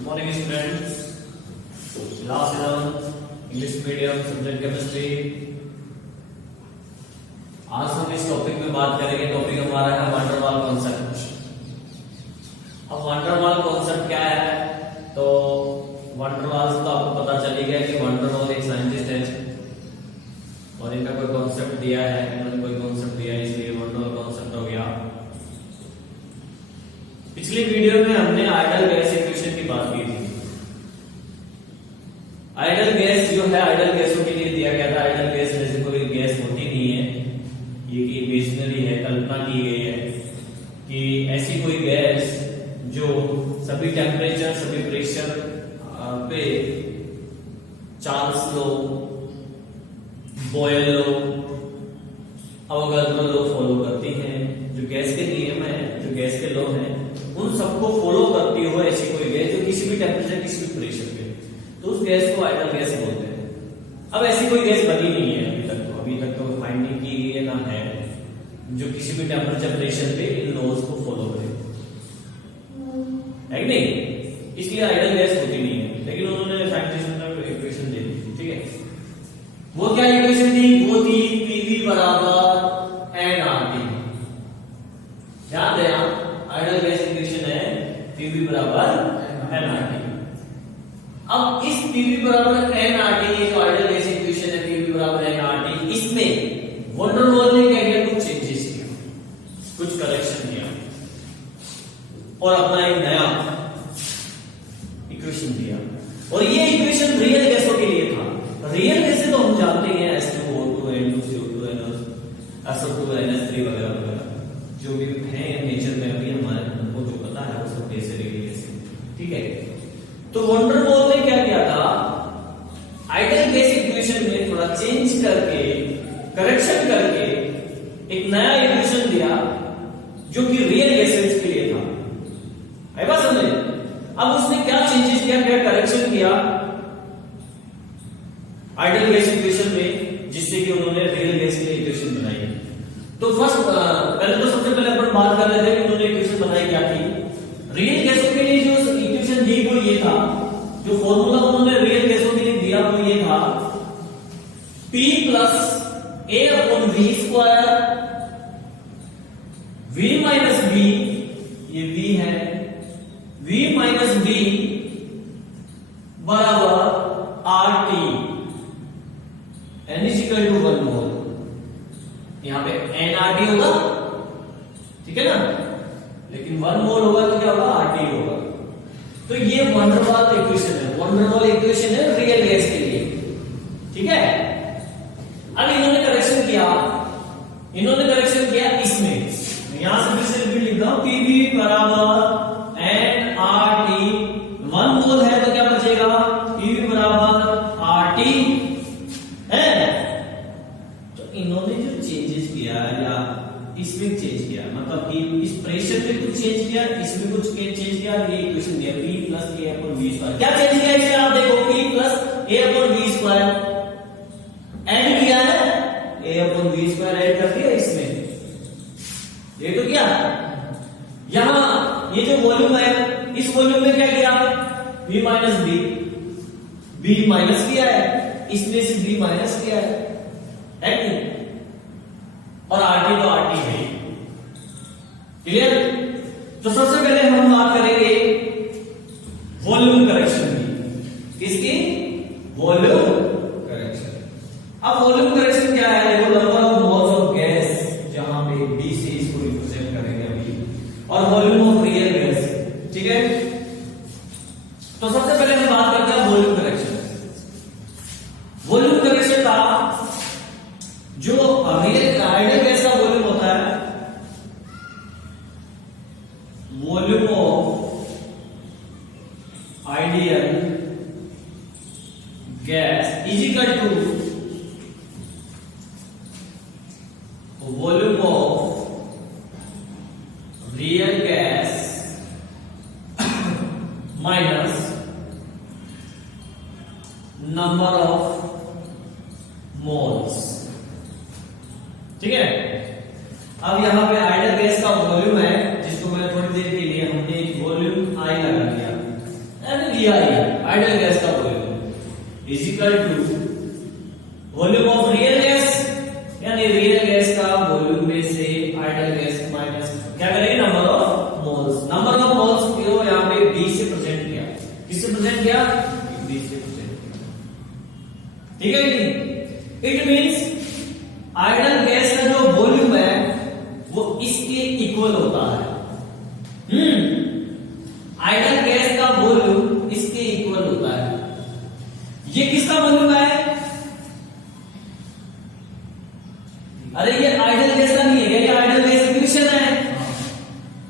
Good morning students. Class 11 English medium subject chemistry. आज हम इस टॉपिक में बात करेंगे। टॉपिक हमारा है वंडर वॉल कॉन्सेप्ट। अब वंडर वॉल कॉन्सेप्ट क्या है? तो वंडर वॉल तो आपको पता चल गया कि वंडर वॉल एक साइंटिस्ट है और इनका कोई कॉन्सेप्ट दिया है, इन्होंने कोई कॉन्सेप्ट दिया है, इसलिए वंडर वॉल कॉन्सेप्ट हो गया। पिछली वीडियो में हमने आइडल गैस इक्वेशन की बात की थी। आइडल गैस जो है, आइडल गैसों के लिए दिया गया था। आइडल गैस जैसे कोई गैस होती नहीं है, ये कि इमेजिनरी है, कल्पना की गई है कि ऐसी कोई गैस जो सभी टेम्परेचर, सभी प्रेशर पे चार्ल्स लो, बॉयल लो, अवोगाद्रो लो फॉलो करती हैं। जो गैस के नियम है, जो गैस के लॉ हैं, उन सबको फॉलो करती हो ऐसी कोई गैस जो किसी भी टेम्परेचर, किसी भी प्रेशर पे, तो उस गैस को आइडल गैस बोलते हैं। अब ऐसी कोई गैस बनी नहीं है अभी तक तो फाइंड नहीं की गई है, ना है जो किसी भी टेम्परेचर, प्रेशर पे इन लॉज को फॉलो करे, है कि नहीं? इसलिए आइडल गैस होती नहीं है। लेकिन उन्होंने साइंटिस्ट ने इक्वेशन दे दी, ठीक है। वो क्या इक्वेशन थी? वो थी पीवी बराबर एन आर टी। याद है? आइडल गैस इक्वेशन है पीवी बराबर एन आर टी। अब इस पीवी बराबर एन आर टी, जो आइडल गैस इक्वेशन है पीवी बराबर एन आर टी, इसमें वंडर वॉल ने क्या किया? कुछ चेंजेस किया, कुछ करेक्शन किया और अपना एक नया इक्वेशन दिया। और ये इक्वेशन रियल गैसों के लिए था। रियल गैसें तो हम जानते हैं, H2O2, N2CO2, SO2, NH3 वगैरह वगैरह जो भी है नेचर में, अभी हमारे हमको जो पता है वो सब कैसे रियल गैस, ठीक है। तो वंडर वॉल ने क्या किया था? आइडल गैस इक्वेशन में थोड़ा चेंज करके, करेक्शन करके एक नया इक्वेशन दिया जो कि रियल गैसेस के लिए था। है बात समझे? अब उसने क्या चेंजेस किया, क्या करेक्शन किया आइडल गैस इक्वेशन में, जिससे कि उन्होंने रियल गैस के लिए इक्वेशन बनाई। तो फर्स्ट पहले तो सबसे पहले अपन बात कर रहे थे कि उन्होंने इक्वेशन बनाई क्या थी। रियल गैसों के लिए जो इक्वेशन दी वो ये था, जो फॉर्मूला उन्होंने रियल गैसों के लिए दिया वो ये था, P plus A upon V square, V minus B, ये V है, V माइनस बी बराबर R T, N is equal to 1 mole. यहां पे एन आर टी होगा, ठीक है ना, लेकिन 1 मोल होगा तो क्या होगा? आर टी होगा। तो ये वंडर वॉल इक्वेशन है, वंडर वॉल इक्वेशन है रियल गैस के लिए, ठीक है। अब इन्होंने करेक्शन किया, इसमें यहां से फिर से रिपीट लिख रहा हूं, पीवी बराबर एन आर टी, 1 मोल है तो क्या बचेगा? पीवी बराबर आर टी है। तो इन्होंने जो चेंजेस किया या इसमें चेंज किया, मतलब कि इस प्रेशर में कुछ चेंज किया, इसमें कुछ चेंज किया, ये इक्वेशन दिया P plus A upon V square. क्या चेंज किया इसे आप देखो, P plus A upon V square add किया है, A upon V square add कर दिया इसमें, ये तो क्या यहां ये जो वॉल्यूम है, इस वॉल्यूम में क्या किया? V माइनस बी माइनस किया है, इसमें से B माइनस किया है कि? और आरटी तो आरटी है। क्लियर? तो सबसे पहले हम बात करेंगे वॉल्यूम करेक्शन की। किसकी? Volume correction. अब वॉल्यूम करेक्शन क्या है? देखो, number of moles of gas, जहां पे बी से इसको रिप्रेजेंट करेंगे अभी, और वॉल्यूम ऑफ रियल गैस, ठीक है। तो सबसे पहले हम बात करते हैं वॉल्यूम करेक्शन। वॉल्यूम करेक्शन का जो रियल आइडल गैस का वॉल्यूम होता है, volume of ideal gas is equal to volume of real gas minus number of moles, ठीक है। अब यहां पे आइडल गैस का वॉल्यूम है, जिसको मैं थोड़ी देर के लिए हमने एक वॉल्यूम आई लगा दिया, is equal to volume of real gas, यानी रियल गैस का वॉल्यूम में से आइडियल गैस माइनस क्या करेंगे number of moles. Number of moles को यहाँ पे बी से प्रेजेंट किया, किससे प्रेजेंट किया, बी से प्रेजेंट किया, ठीक है कि इट मींस आइडियल गैस का जो वॉल्यूम है वो इसके इक्वल होता है। आइडियल गैस का वॉल्यूम इसके इक्वल होता है। ये किसका वॉल्यूम है, अरे ये आइडियल गैस का नहीं है, ये आइडियल गैस इक्वेशन है,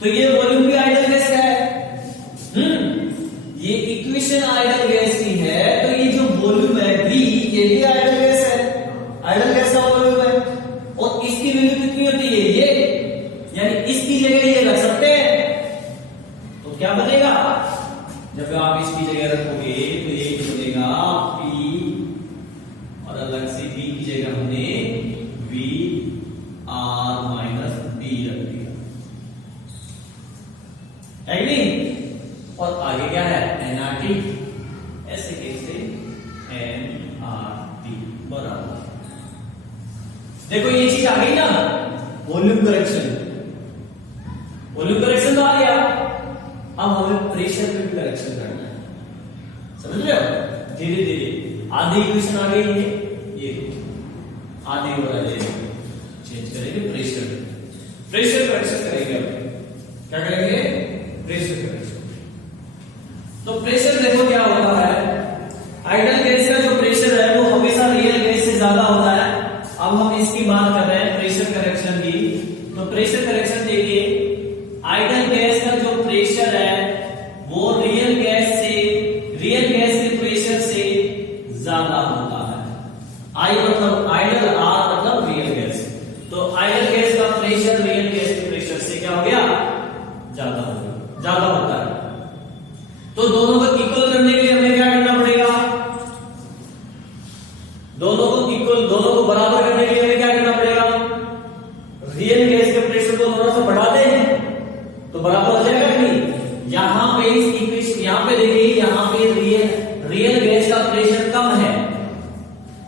तो ये वॉल्यूम भी आइडियल गैस का है। ये इक्वेशन आइडियल गैस की है, तो ये जो वॉल्यूम है बी, ये भी आइडियल गैस है, आइडियल गैस का वॉल्यूम है। और इसकी वैल्यू कितनी होती है, ये, यानी इसकी जगह ये रख सकते हैं, तो क्या बनेगा, जब आप इसकी जगह रखोगे तो ये बनेगा पी, और अलग से बी की जगह हमने वी आर माइनस बी रख दिया, है नहीं। और आगे क्या है, एनआरटी, ऐसे कैसे एनआरटी बराबर, देखो ये चीज आ गई ना, वॉल्यूम करेक्शन, वॉल्यूम करेक्शन तो आ गया। अब हमें प्रेशर पे भी करेक्शन करना है, समझ रहे हो, धीरे धीरे। आधी इक्वेशन आ गई है, ये आधी वाला चेंज करेंगे, प्रेशर, प्रेशर करेक्शन करेंगे। अब क्या करेंगे, प्रेशर करेक्शन। तो प्रेशर देखो क्या होता है, आइडियल गैस का जो प्रेशर है वो हमेशा रियल गैस से ज्यादा होता है। अब हम इसकी बात कर रहे हैं प्रेशर करेक्शन की, तो प्रेशर करेक्शन देखिए, आइडियल गैस का जो प्रेशर है वो रियल गैस के प्रेशर से ज्यादा होता है। आई मतलब आइडियल, आर मतलब रियल गैस, तो आइडियल गैस का प्रेशर रियल गैस के प्रेशर से क्या हो गया, ज्यादा होता है। तो दोनों को इक्वल करने के लिए हमें क्या करना पड़ेगा, दोनों को बराबर करने के लिए हमें क्या करना पड़ेगा, रियल गैस के प्रेशर को थोड़ा सा बढ़ा दें तो बराबर हो जाएगा कि नहीं। यहां पे इस इक्वेशन, यहां पे देखिए, यहां पे रियल गैस का प्रेशर कम है,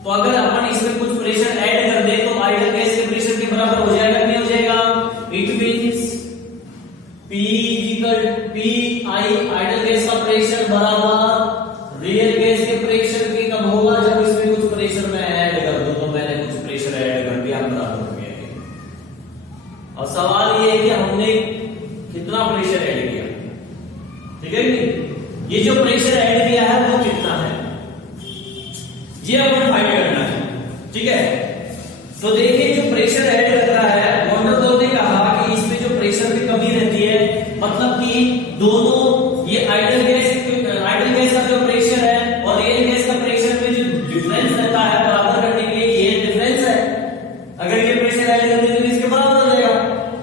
तो अगर अपन इसमें कुछ प्रेशर ऐड कर दें तो आइडियल गैस के प्रेशर के बराबर हो जाएगा, नहीं हो जाएगा। It means P equal P I, ideal gas का प्रेशर बराबर रियल गैस के प्रेशर के कब होगा, जब इसमें कुछ प्रेशर मैं ऐड कर दूं। तो मैंने कुछ प्रेशर ऐड कर दिया, बराबर हो गया। अब सवाल ये है कि हमने कितना प्रेशर ऐड किया, ठीक है नहीं, ये जो प्रेशर ऐड किया है वो कितना है, ये अपन फाइंड करना है, ठीक है। तो देखिए जो प्रेशर ऐड कर रहा है, वॉन्डरवॉल ने कहा कि इसमें जो प्रेशर की कमी रहती है, मतलब कि दोनों ये आइडियल गैस का जो प्रेशर है और रियल गैस का प्रेशर में जो डिफरेंस रहता है, बराबर करने के लिए ये डिफरेंस है। अगर ये प्रेशर ऐड कर दें तो इसके बराबर हो जाएगा।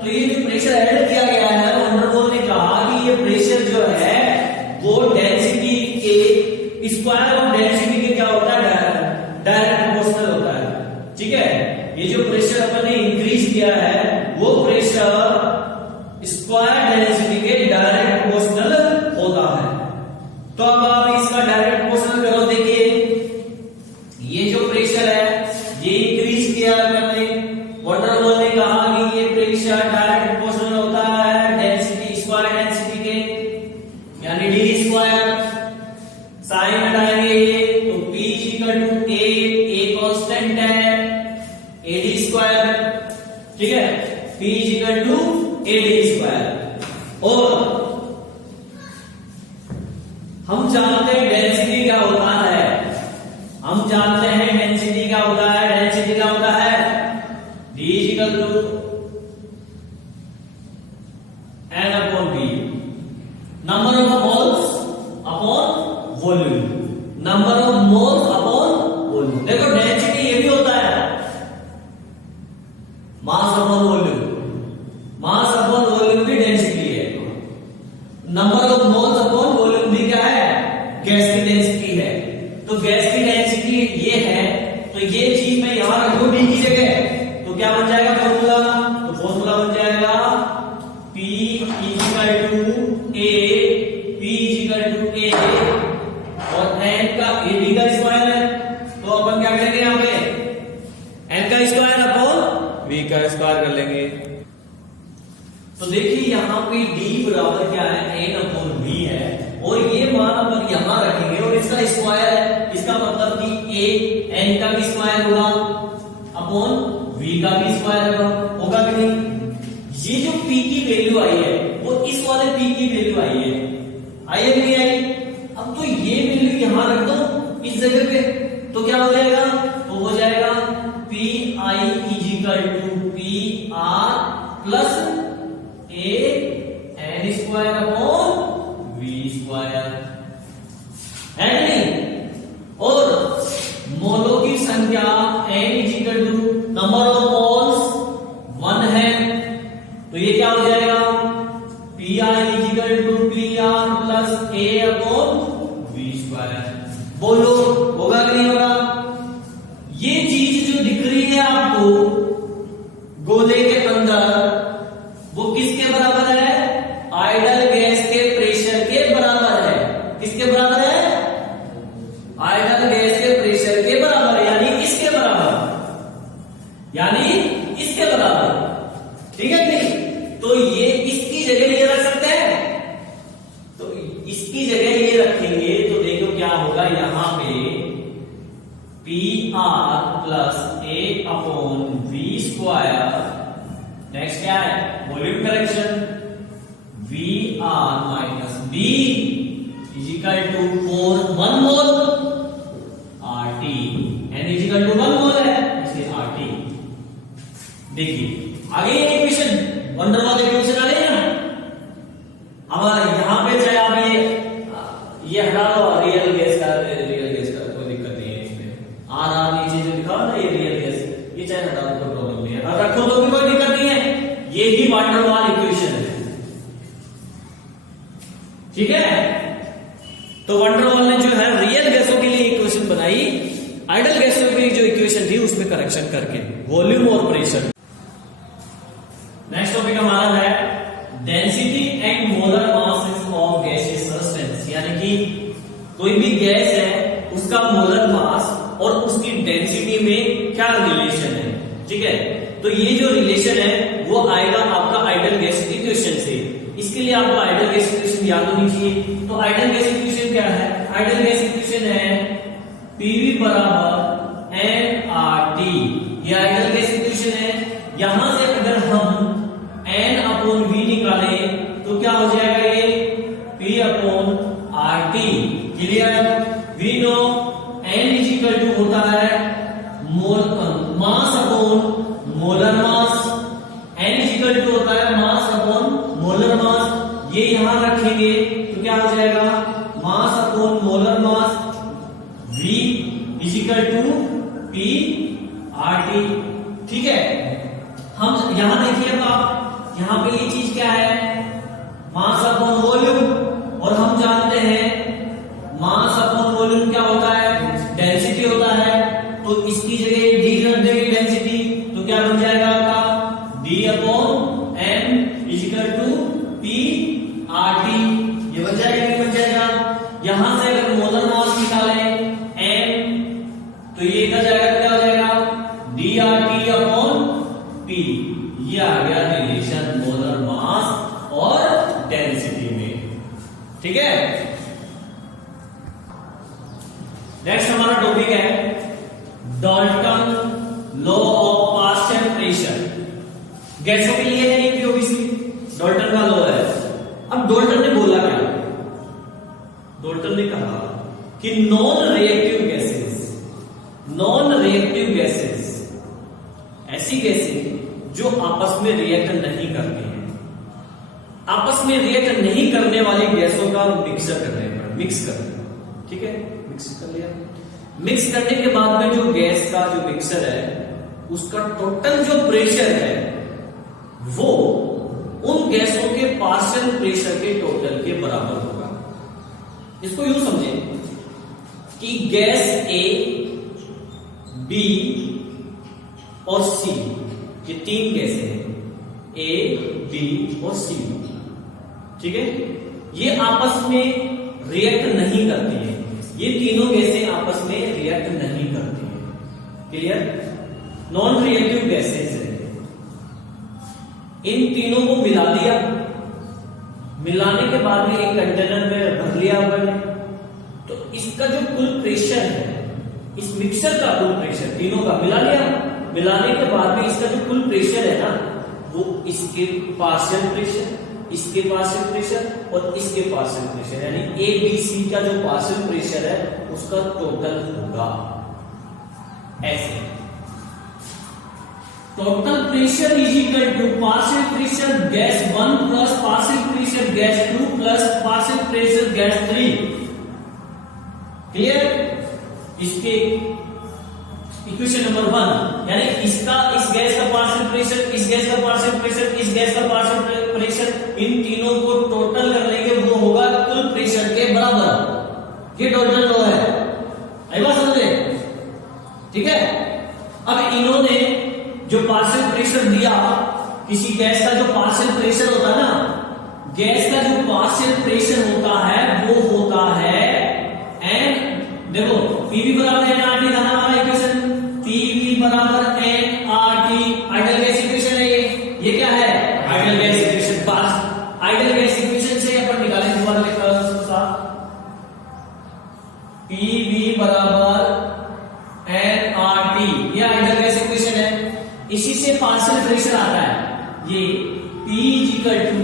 तो ये जो प्रेशर ऐड किया गया है, वॉन्डरवॉल ने कहा कि ये प्रेशर जो है वो डेंसिटी के स्क्वायर ऑफ डेंसिटी के क्या होता है, डायरेक्ट प्रोपोर्शनल होता है, ठीक है। ये जो प्रेशर अपन ने इंक्रीज किया है वो प्रेशर स्क्वायर डेंसिटी के डायरेक्ट प्रोपोर्शनल होता है। तो अब आप इसका डायरेक्ट प्रोपोर्शनल करो, देखिए ये जो प्रेशर है ये इंक्रीज किया मैंने, वॉन्डरवॉल ने कहा कि ये प्रेशर डायरेक्ट प्रोपोर्शनल होता है डेंसिटी, स्क्वायर डेंसिटी के, यानी डी स्क्वायर। साइन हटाएंगे ये, तो P equal to A constant है, एडी स्क्वायर, ठीक है, P equal to A D square. और हम जानते हैं डेंसिटी क्या होता है, हम जानते हैं डेंसिटी क्या होता है, डेंसिटी क्या होता है, D equal to N upon B, number of moles upon volume, number of moles upon volume. देखो डेंसिटी ये भी होता है mass upon volume, mass upon volume भी डेंसिटी है। Number of moles upon volume भी क्या है, गैस की डेंसिटी है। तो गैस की डेंसिटी ये है, तो ये चीज मैं यहां रखूं डी की जगह, तो क्या बन जाएगा फॉर्मूला, तो फॉर्मूला बन जाएगा P equal to A, P equal to A और N का AB का स्क्वायर है, का स्क्वायर कर लेंगे। तो देखिए यहाँ पे d बराबर क्या है, n/v है, और ये मान अपन यहां रखेंगे और इसका स्क्वायर है, इसका मतलब कि a n का भी स्क्वायर होगा अपॉन v का भी स्क्वायर होगा कि नहीं। ये जो p की वैल्यू आई है वो इस वाले p की वैल्यू आई है कि नहीं आई। अब तो ये वैल्यू यहां रख दो इस जगह पे, तो क्या हो जाएगा, तो हो जाएगा P I equal to P R plus A N square upon V square, है नहीं। और मोलों की संख्या n equal to number of moles 1 है, तो ये क्या हो जाएगा, P I equal to P R plus A upon V square. बोलो होगा कि नहीं होगा। ये चीज जो दिख रही है आपको गोले के अंदर, वो किसके बराबर है, आइडल गैस के प्रेशर के बराबर है। किसके बराबर है, आइडल गैस के प्रेशर के बराबर, यानी इसके बराबर, यानी इसके बराबर, ठीक है नहीं। तो ये इसकी जगह ये रख सकते हैं, तो इसकी जगह ये रखेंगे तो देखो क्या होगा, यहां पे P R plus A upon V square, next क्या है, volume correction, V R minus B equal to 1 mole R T, N equal to 1 mole है इसलिए आर टी। देखिए आगे ये इक्वेशन वंडर वॉल इक्वेशन आ रही है ना। अब यहां पे चाहे आप ये हटा दो, रियल गैस का कोई दिक्कत नहीं है इसमें, आर नीचे जो लिखा ना ये रियल गैस, ये चाहे हटा दो कोई प्रॉब्लम नहीं है, अब रखो तो भी कोई दिक्कत नहीं है, ये भी वंडर वॉल इक्वेशन है, ठीक है। तो वंडर वॉल ने जो है रियल गैसों के लिए इक्वेशन बनाई, आइडल गैसों की जो इक्वेशन थी उसमें करेक्शन करके, वॉल्यूम और प्रेशर। नेक्स्ट टॉपिक हमारा है density and molar mass of gases substance, यानी कि कोई भी गैस है उसका मोलर मास और उसकी डेंसिटी में क्या रिलेशन है, ठीक है। तो ये जो रिलेशन है वो आएगा आपका आइडल गैस इक्वेशन से। इसके लिए आपको आइडल गैस इक्वेशन याद होनी चाहिए। तो आइडल गैस इक्वेशन क्या है, आइडल गैस इक्वेशन है पीवी बराबर एन आर टी, ये आइडल गैस इक्वेशन है। यहां से अगर हम n अपॉन v निकाले तो क्या हो जाएगा, ये p upon R T, clear. We know n equal to होता है mass upon molar mass, n equal to होता है मास अपॉन मोलर मास। ये यहां रखेंगे तो क्या हो जाएगा, mass upon molar mass, v equal to p R T, ठीक है। हम यहां देखिए, अब आप यहां पे ये चीज क्या है, मास अपॉन वॉल्यूम, और हम जानते हैं मास अपॉन वॉल्यूम क्या होता है, डेंसिटी होता है। तो इसकी जगह डी रख देंगे डेंसिटी, तो क्या बन जाएगा आपका D upon M equal to P R T, ये बन जाएगा नहीं बन जाएगा। यहां से अगर मोलर मास निकालें एम, तो ये क्या जाएगा, क्या हो जाएगा D R T upon P, ये आ गया रिलेशन मोलर मास और डेंसिटी में, ठीक है। नेक्स्ट हमारा टॉपिक है Dalton law of partial pressure. गैसों के लिए है ये ओबीसी डाल्टन का लॉ है। अब डाल्टन ने बोला क्या, डाल्टन ने कहा कि नॉन रिएक्टिव गैसेस ऐसी गैसें जो आपस में रिएक्ट नहीं करती हैं, आपस में रिएक्ट नहीं करने वाली गैसों का मिक्सर करने पर मिक्स कर दिया, ठीक है, मिक्स कर लिया। मिक्स करने के बाद में जो गैस का जो मिक्सर है उसका टोटल जो प्रेशर है वो उन गैसों के पार्शियल प्रेशर के टोटल के बराबर होगा। इसको यूं समझें कि गैस ए, बी और सी, ये 3 गैसें हैं, ए, बी और सी, ठीक है। ये आपस में रिएक्ट नहीं करती है, ये तीनों गैसें आपस में रिएक्ट नहीं करती है, क्लियर। नॉन रिएक्टिव गैसेस है, इन तीनों को मिला दिया, मिलाने के बाद में एक कंटेनर में भर लिया अपन ने, तो इसका जो कुल प्रेशर है, इस मिक्सचर का कुल प्रेशर तीनों का मिला लिया, मिलाने के बाद में इसका जो कुल प्रेशर है ना, वो इसके पार्शियल प्रेशर, इसके पार्शियल प्रेशर और इसके पार्शियल प्रेशर, यानी ए बी सी का जो पार्शियल प्रेशर है उसका टोटल होगा ऐसे। Total pressure is equal to partial pressure gas 1 plus partial pressure gas 2 plus partial pressure gas 3। Clear? इसके इक्वेशन नंबर 1, यानी इसका इस गैस का पार्शियल प्रेशर, इस गैस का पार्शियल प्रेशर, इस गैस का पार्शियल प्रेशर, इन तीनों को टोटल कर लेंगे, वो होगा कुल प्रेशर के बराबर। ये टोटल लो है, आई बात समझे? ठीक है। अब इन्होंने जो पार्शियल प्रेशर दिया, किसी गैस का जो पार्शियल प्रेशर होता है ना, गैस का जो पार्शियल प्रेशर होता है वो होता है एन, देखो पीवी बराबर एन आर टी था ना हमारा इक्वेशन, पीवी बराबर N R T, ideal gas equation है ये क्या है? Ideal gas equation. पास आइडियल गैस इक्वेशन से अपन निकालेंगे दोबारा लिखा साथ, पीवी बराबर एन आर टी, ये आइडियल गैस इक्वेशन है। इसी से पार्शियल प्रेशर आता है, ये P equal to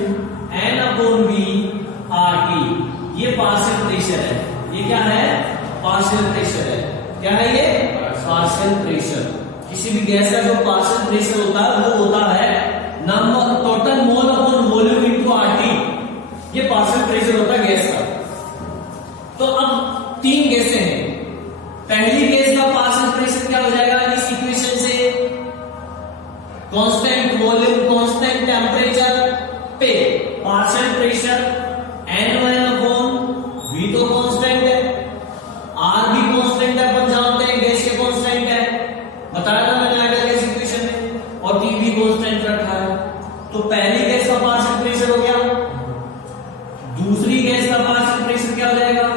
N upon V R T, ये पार्शियल प्रेशर है। ये क्या है? पार्शियल प्रेशर है। क्या है ये? Partial pressure. किसी भी गैस का जो पार्शियल प्रेशर होता है वो होता है number total mole upon volume into RT, ये पार्शियल प्रेशर होता है गैस का। तो अब तीन गैसें हैं, पहली गैस का पार्शियल प्रेशर क्या हो जाएगा इस इक्वेशन से? कांस्टेंट वॉल्यूम कांस्टेंट टेम्परेचर पे partial pressure N1 upon V तो कांस्टेंट है, R भी कांस्टेंट है, अपन जानते हैं गैस के कांस्टेंट है, बताया था मैंने आइडियल गैस इक्वेशन में, और T भी कांस्टेंट रखा है। तो पहली गैस का पार्शियल प्रेशर हो गया, दूसरी गैस का पार्शियल प्रेशर क्या हो जाएगा?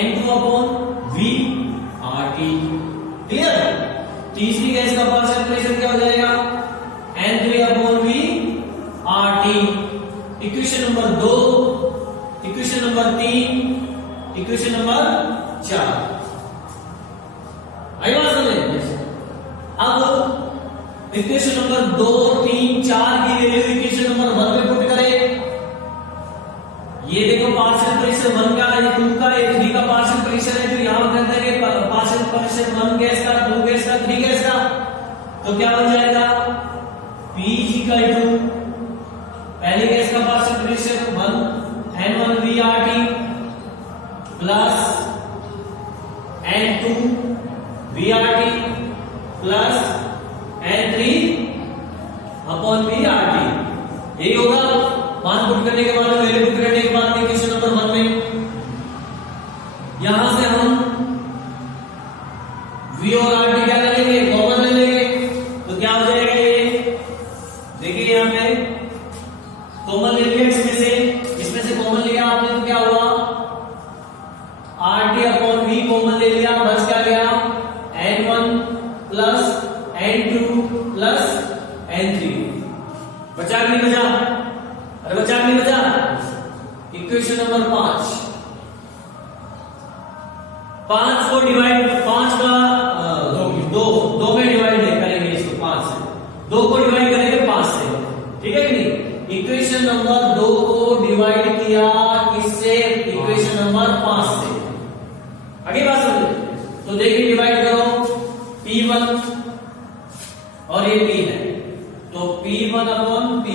N2 upon V RT। Clear? तीसरी गैस का पार्शियल प्रेशर क्या हो जाएगा? N3 upon V RT। Equation number 2, equation number 3, equation number 4। आई बात समझे? अब इक्वेशन नंबर 2, 3, 4 की वैल्यू इक्वेशन नंबर 1 में पुट करें। ये देखो पार्शियल प्रेशर 1 का, ये 2 का, ये 3 का पार्शियल प्रेशर है, जो यहां कर देंगे पार्शियल प्रेशर 1 गैस का, 2 गैस का, 3 गैस का, तो क्या बन जाएगा? P इक्वल टू पहली गैस का partial pressure 1 N1 V RT plus N2 V RT plus N3 upon V RT। यही होगा। मान पुट करने के बाद में, वैल्यू पुट करने के बाद में इक्वेशन नंबर 1 में यहां से हम V और RT क्या ले लेंगे? कॉमन ले लेंगे। तो क्या हो जाएगा? ये देखिए यहां पे कॉमन ले लिया, इसमें से कॉमन लिया आपने, तो क्या हुआ? RT अपॉन V कॉमन ले लिया, बच क्या गया? N1 plus N2 plus N3। बचा कि नहीं बचा? अरे बचा कि नहीं बचा? इक्वेशन नंबर 5 को डिवाइड, 5 का 2 में डिवाइड करेंगे इसको, 5 से 2 को डिवाइड करेंगे 5 से, ठीक है कि नहीं? इक्वेशन नंबर 2 को डिवाइड किया किससे? इक्वेशन नंबर 5 से। आगे बात समझो। तो देखिए डिवाइड करो, P1 और ये P है, तो P1 अपॉन P,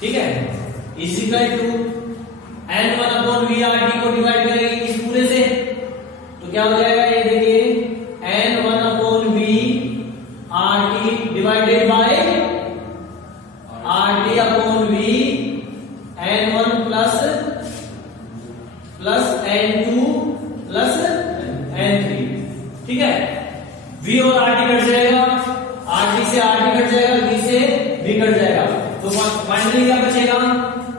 ठीक है, is equal to N1 upon V RT को डिवाइड करेंगे इस पूरे से, तो क्या हो जाएगा? ये देखिए N1 upon V RT divided by RT upon V N1 plus N2 plus N3, ठीक है। V और RT कट जाएगा, RT से RT कट जाएगा, V से V कट जाएगा, तो फाइनली क्या बचेगा?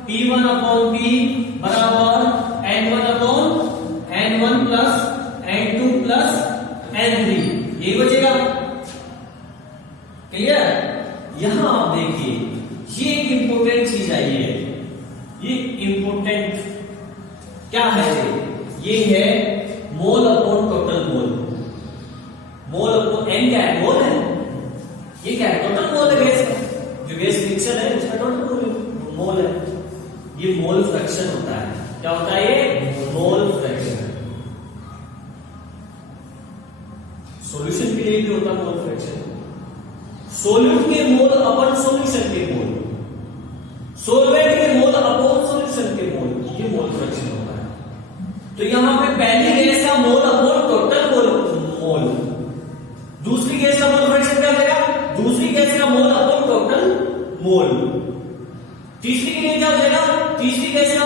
P1 अपॉन P बराबर N1 upon N1 plus N2 plus N3, यही बचेगा। क्लियर? यहां आप देखिए, चाहिए। ये इंपोर्टेंट क्या है, ये है mole upon total mole. Mole upon N क्या है, मोल है, ये क्या है, टोटल मोल है गैस का। जो गैस मिक्सर है उसका टोटल मोल है। ये मोल फ्रैक्शन होता है। क्या होता है ये, मोल फ्रैक्शन। सॉल्यूशन के लिए भी होता है मोल फ्रैक्शन। सोल्यूट के मोल अपन सॉल्यूशन के मोल, सॉल्वेंट के मोल अपॉन सॉल्यूशन के मोल, ये मोल फ्रैक्शन होता है। तो यहां पे पहली गैस का मोल अपॉन टोटल मोल, दूसरी गैस का मोल फ्रैक्शन क्या हो जाएगा, दूसरी गैस का मोल अपॉन टोटल मोल, तीसरी के लिए क्या हो जाएगा, तीसरी गैस का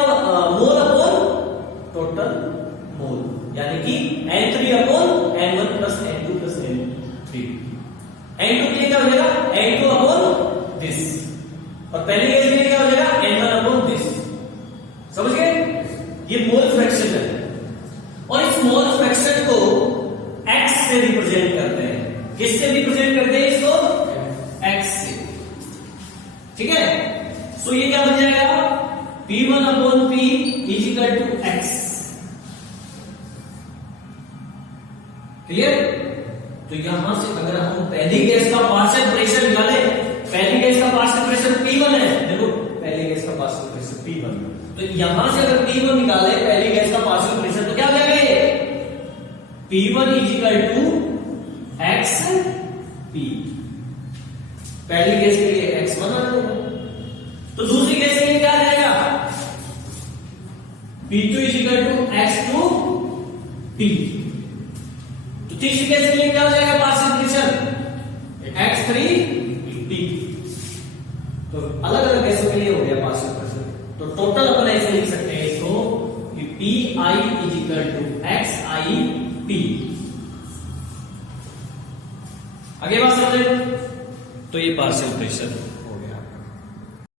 मोल अपॉन टोटल मोल, यानी कि N3 upon N1 plus N2 plus N3। N2 के लिए क्या हो जाएगा, N2 अपॉन दिस, और पहली गैस के लिए क्या हो जाएगा, N1 अपॉन दिस। समझ गए, ये मोल फ्रैक्शन है। और इस मोल फ्रैक्शन को X से रिप्रेजेंट करते हैं। किससे रिप्रेजेंट करते हैं इसको, X से। ठीक है, सो ये क्या बन जाएगा, P1 upon P is equal to X। Clear. तो यहां से अगर हम पहली गैस का पार्शियल प्रेशर निकाले, पहली गैस का पार्शियल प्रेशर P1 है, देखो पहली गैस का पार्शियल प्रेशर P1, तो यहां से अगर P1 निकाले पहली गैस का पार्शियल प्रेशर, तो क्या हो जाएगा ये, P1 is equal to X P। पहली गैस के लिए X1 आ जाएगा, तो दूसरी गैस के लिए क्या आ जाएगा, P2 is equal to X2 P। तो तीसरी गैस के लिए क्या हो जाएगा पार्शियल प्रेशर, X3 P। तो अलग अलग गैसों के लिए हो गया पार्शियल प्रेशर। तो टोटल अपन ऐसे लिख सकते हैं इसको कि PI is equal to XI P। आगे बात समझे, तो ये पार्शियल प्रेशर